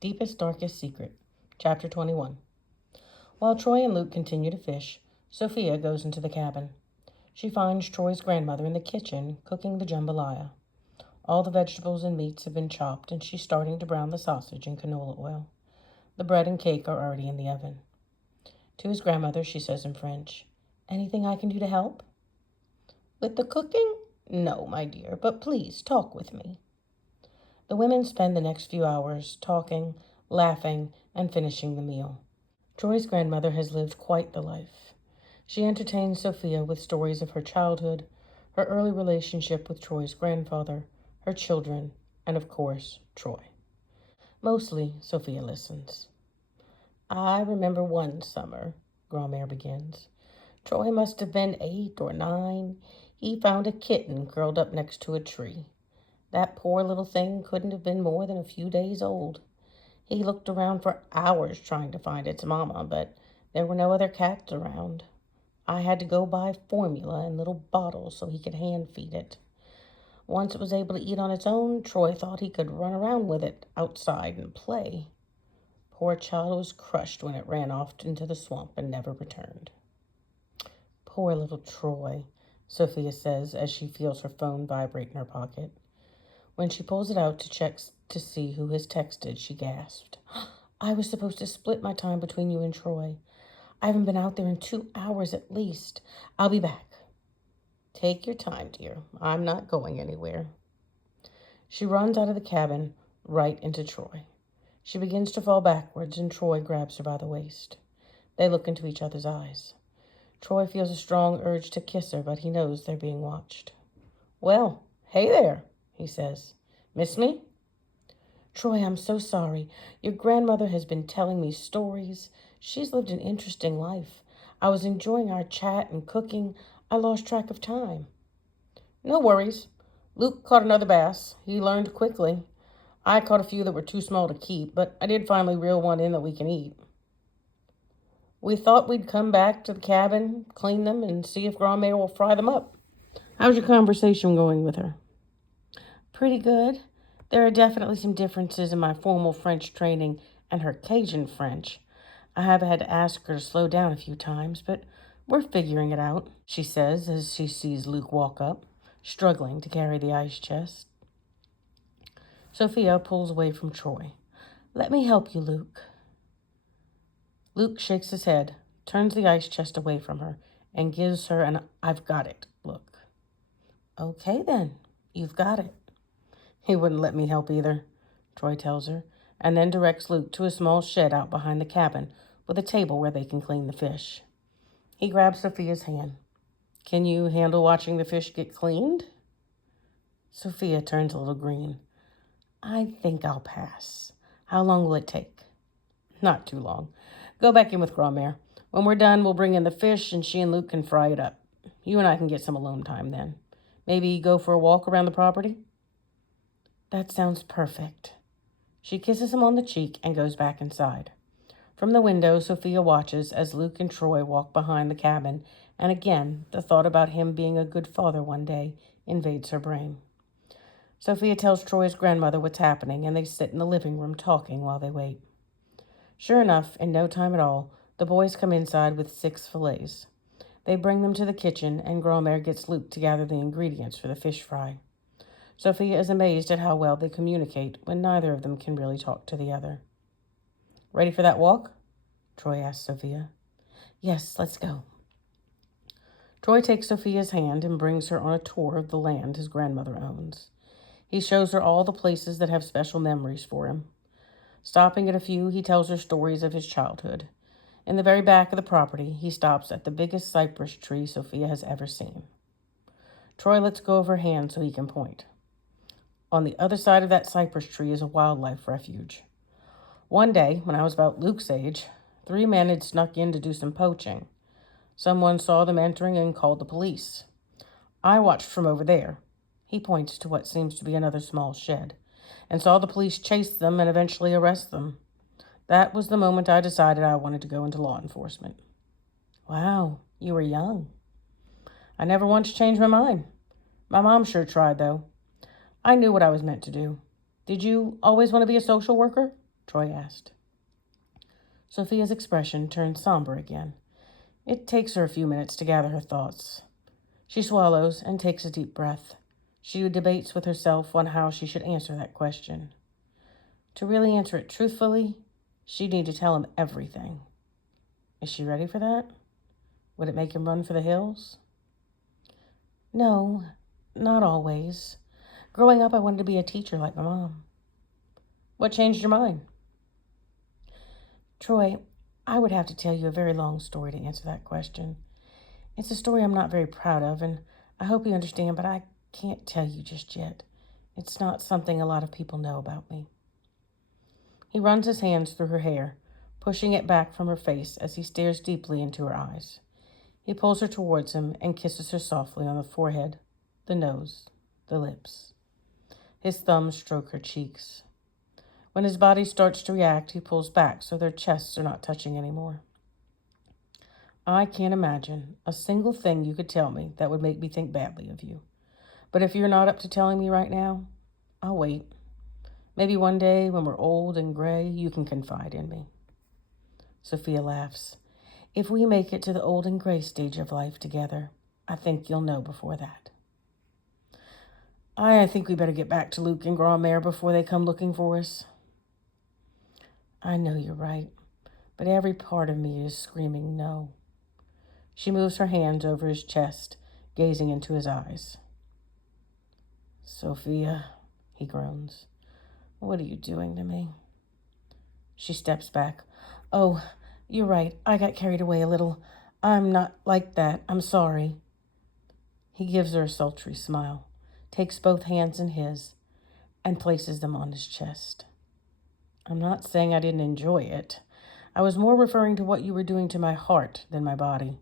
Deepest, Darkest Secret, Chapter 21. While Troy and Luke continue to fish, Sophia goes into the cabin. She finds Troy's grandmother in the kitchen cooking the jambalaya. All the vegetables and meats have been chopped, and she's starting to brown the sausage in canola oil. The bread and cake are already in the oven. To his grandmother, she says in French, "Anything I can do to help?" "With the cooking? No, my dear, but please talk with me." The women spend the next few hours talking, laughing, and finishing the meal. Troy's grandmother has lived quite the life. She entertains Sophia with stories of her childhood, her early relationship with Troy's grandfather, her children, and of course, Troy. Mostly, Sophia listens. "I remember one summer," Grandmère begins. "Troy must have been 8 or 9. He found a kitten curled up next to a tree. That poor little thing couldn't have been more than a few days old. He looked around for hours trying to find its mama, but there were no other cats around. I had to go buy formula in little bottles so he could hand feed it. Once it was able to eat on its own, Troy thought he could run around with it outside and play. Poor child was crushed when it ran off into the swamp and never returned." "Poor little Troy," Sophia says as she feels her phone vibrate in her pocket. When she pulls it out to check to see who has texted, she gasped. "I was supposed to split my time between you and Troy. I haven't been out there in 2 hours at least. I'll be back." "Take your time, dear. I'm not going anywhere." She runs out of the cabin, right into Troy. She begins to fall backwards, and Troy grabs her by the waist. They look into each other's eyes. Troy feels a strong urge to kiss her, but he knows they're being watched. "Well, hey there," he says. "Miss me?" "Troy, I'm so sorry. Your grandmother has been telling me stories. She's lived an interesting life. I was enjoying our chat and cooking. I lost track of time." "No worries. Luke caught another bass. He learned quickly. I caught a few that were too small to keep, but I did finally reel one in that we can eat. We thought we'd come back to the cabin, clean them, and see if Grandmère will fry them up. How's your conversation going with her?" "Pretty good. There are definitely some differences in my formal French training and her Cajun French. I have had to ask her to slow down a few times, but we're figuring it out," she says as she sees Luke walk up, struggling to carry the ice chest. Sophia pulls away from Troy. "Let me help you, Luke." Luke shakes his head, turns the ice chest away from her, and gives her an "I've got it" look. "Okay then, you've got it." "He wouldn't let me help either," Troy tells her, and then directs Luke to a small shed out behind the cabin with a table where they can clean the fish. He grabs Sophia's hand. "Can you handle watching the fish get cleaned?" Sophia turns a little green. "I think I'll pass. How long will it take?" "Not too long. Go back in with Grandmère. When we're done, we'll bring in the fish and she and Luke can fry it up. You and I can get some alone time then. Maybe go for a walk around the property?" "That sounds perfect." She kisses him on the cheek and goes back inside. From the window, Sophia watches as Luke and Troy walk behind the cabin, and again, the thought about him being a good father one day invades her brain. Sophia tells Troy's grandmother what's happening, and they sit in the living room talking while they wait. Sure enough, in no time at all, the boys come inside with 6 fillets. They bring them to the kitchen, and Grandmère gets Luke to gather the ingredients for the fish fry. Sophia is amazed at how well they communicate when neither of them can really talk to the other. "Ready for that walk?" Troy asks Sophia. "Yes, let's go." Troy takes Sophia's hand and brings her on a tour of the land his grandmother owns. He shows her all the places that have special memories for him. Stopping at a few, he tells her stories of his childhood. In the very back of the property, he stops at the biggest cypress tree Sophia has ever seen. Troy lets go of her hand so he can point. On the other side of that cypress tree is a wildlife refuge. One day, when I was about Luke's age, 3 men had snuck in to do some poaching. Someone saw them entering and called the police. I watched from over there. He points to what seems to be another small shed, and saw the police chase them and eventually arrest them. That was the moment I decided I wanted to go into law enforcement." "Wow, you were young." "I never once changed my mind. My mom sure tried, though. I knew what I was meant to do. Did you always want to be a social worker?" Troy asked. Sophia's expression turned somber again. It takes her a few minutes to gather her thoughts. She swallows and takes a deep breath. She debates with herself on how she should answer that question. To really answer it truthfully, she'd need to tell him everything. Is she ready for that? Would it make him run for the hills? No, not always. Growing up, I wanted to be a teacher like my mom. What changed your mind? Troy, I would have to tell you a very long story to answer that question. It's a story I'm not very proud of, and I hope you understand, but I can't tell you just yet. It's not something a lot of people know about me. He runs his hands through her hair, pushing it back from her face as he stares deeply into her eyes. He pulls her towards him and kisses her softly on the forehead, the nose, the lips. His thumbs stroke her cheeks. When his body starts to react, he pulls back so their chests are not touching anymore. I can't imagine a single thing you could tell me that would make me think badly of you. But if you're not up to telling me right now, I'll wait. Maybe one day when we're old and gray, you can confide in me. Sophia laughs. If we make it to the old and gray stage of life together, I think you'll know before that. I think we better get back to Luke and Grandmère before they come looking for us. I know you're right, but every part of me is screaming no. She moves her hands over his chest, gazing into his eyes. Sophia, he groans. What are you doing to me? She steps back. Oh, you're right. I got carried away a little. I'm not like that. I'm sorry. He gives her a sultry smile, takes both hands in his, and places them on his chest. I'm not saying I didn't enjoy it. I was more referring to what you were doing to my heart than my body,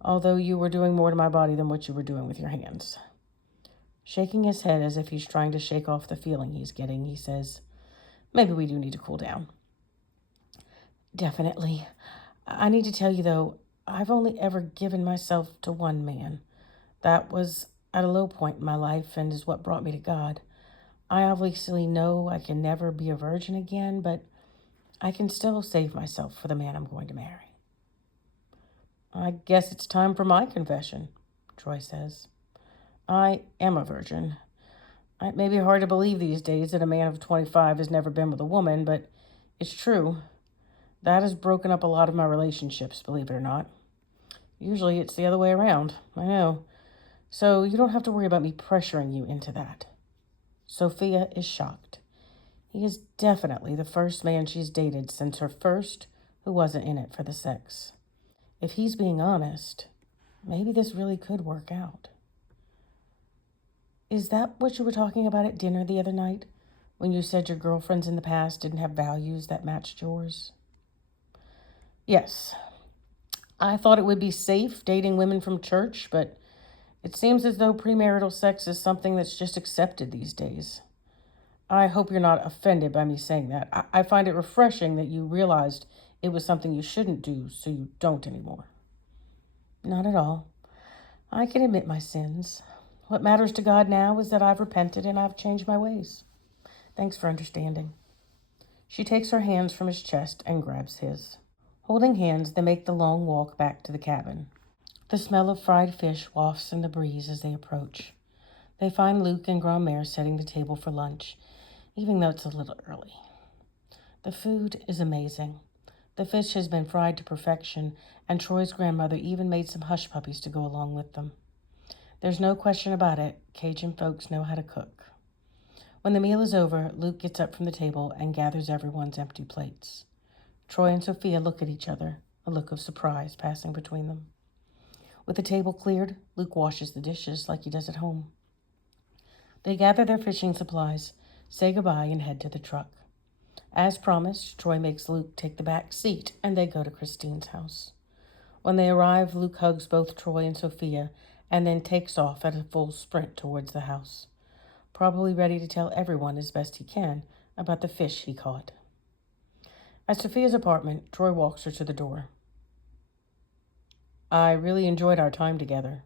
although you were doing more to my body than what you were doing with your hands. Shaking his head as if he's trying to shake off the feeling he's getting, he says, maybe we do need to cool down. Definitely. I need to tell you, though, I've only ever given myself to one man. That was at a low point in my life and is what brought me to God. I obviously know I can never be a virgin again, but I can still save myself for the man I'm going to marry. I guess it's time for my confession, Troy says. I am a virgin. It may be hard to believe these days that a man of 25 has never been with a woman, but it's true. That has broken up a lot of my relationships, believe it or not. Usually it's the other way around, I know. So you don't have to worry about me pressuring you into that. Sophia is shocked. He is definitely the first man she's dated since her first who wasn't in it for the sex. If he's being honest, maybe this really could work out. Is that what you were talking about at dinner the other night, when you said your girlfriends in the past didn't have values that matched yours? Yes. I thought it would be safe dating women from church, but it seems as though premarital sex is something that's just accepted these days. I hope you're not offended by me saying that. I find it refreshing that you realized it was something you shouldn't do, so you don't anymore. Not at all. I can admit my sins. What matters to God now is that I've repented and I've changed my ways. Thanks for understanding. She takes her hands from his chest and grabs his. Holding hands, they make the long walk back to the cabin. The smell of fried fish wafts in the breeze as they approach. They find Luke and Grandmère setting the table for lunch, even though it's a little early. The food is amazing. The fish has been fried to perfection, and Troy's grandmother even made some hush puppies to go along with them. There's no question about it, Cajun folks know how to cook. When the meal is over, Luke gets up from the table and gathers everyone's empty plates. Troy and Sophia look at each other, a look of surprise passing between them. With the table cleared, Luke washes the dishes like he does at home. They gather their fishing supplies, say goodbye, and head to the truck. As promised, Troy makes Luke take the back seat, and they go to Christine's house. When they arrive, Luke hugs both Troy and Sophia, and then takes off at a full sprint towards the house, probably ready to tell everyone as best he can about the fish he caught. At Sophia's apartment, Troy walks her to the door. I really enjoyed our time together.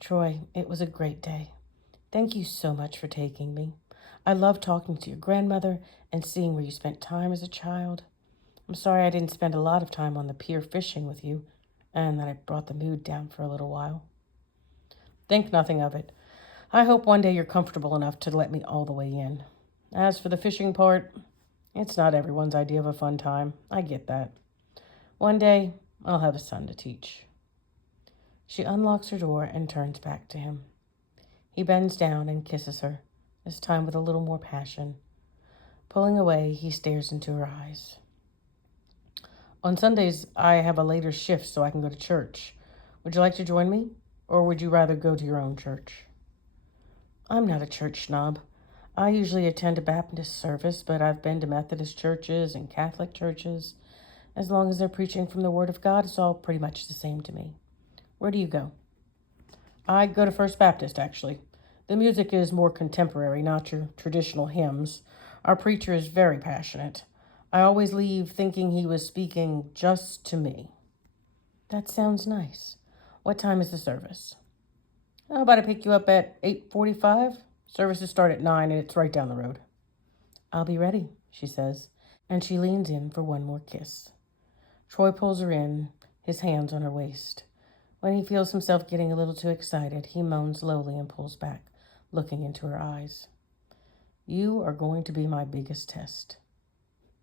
Troy, it was a great day. Thank you so much for taking me. I love talking to your grandmother and seeing where you spent time as a child. I'm sorry I didn't spend a lot of time on the pier fishing with you, and that I brought the mood down for a little while. Think nothing of it. I hope one day you're comfortable enough to let me all the way in. As for the fishing part, it's not everyone's idea of a fun time. I get that. One day, I'll have a son to teach. She unlocks her door and turns back to him. He bends down and kisses her, this time with a little more passion. Pulling away, he stares into her eyes. On Sundays, I have a later shift so I can go to church. Would you like to join me? Or would you rather go to your own church? I'm not a church snob. I usually attend a Baptist service, but I've been to Methodist churches and Catholic churches. As long as they're preaching from the Word of God, it's all pretty much the same to me. Where do you go? I go to First Baptist, actually. The music is more contemporary, not your traditional hymns. Our preacher is very passionate. I always leave thinking he was speaking just to me. That sounds nice. What time is the service? How about I pick you up at 8:45? Services start at 9 and it's right down the road. I'll be ready, she says, and she leans in for one more kiss. Troy pulls her in, his hands on her waist. When he feels himself getting a little too excited, he moans lowly and pulls back, looking into her eyes. You are going to be my biggest test.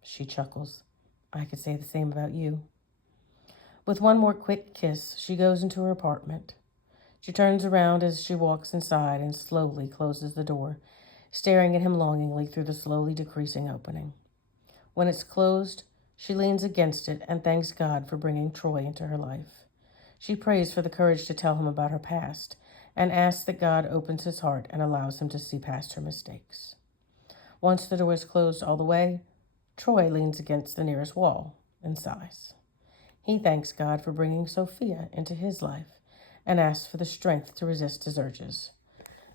She chuckles. I could say the same about you. With one more quick kiss, she goes into her apartment. She turns around as she walks inside and slowly closes the door, staring at him longingly through the slowly decreasing opening. When it's closed, she leans against it and thanks God for bringing Troy into her life. She prays for the courage to tell him about her past and asks that God opens his heart and allows him to see past her mistakes. Once the door is closed all the way, Troy leans against the nearest wall and sighs. He thanks God for bringing Sophia into his life and asks for the strength to resist his urges.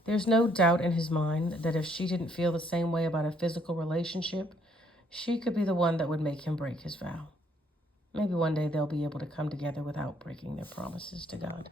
There's no doubt in his mind that if she didn't feel the same way about a physical relationship, she could be the one that would make him break his vow. Maybe one day they'll be able to come together without breaking their promises to God.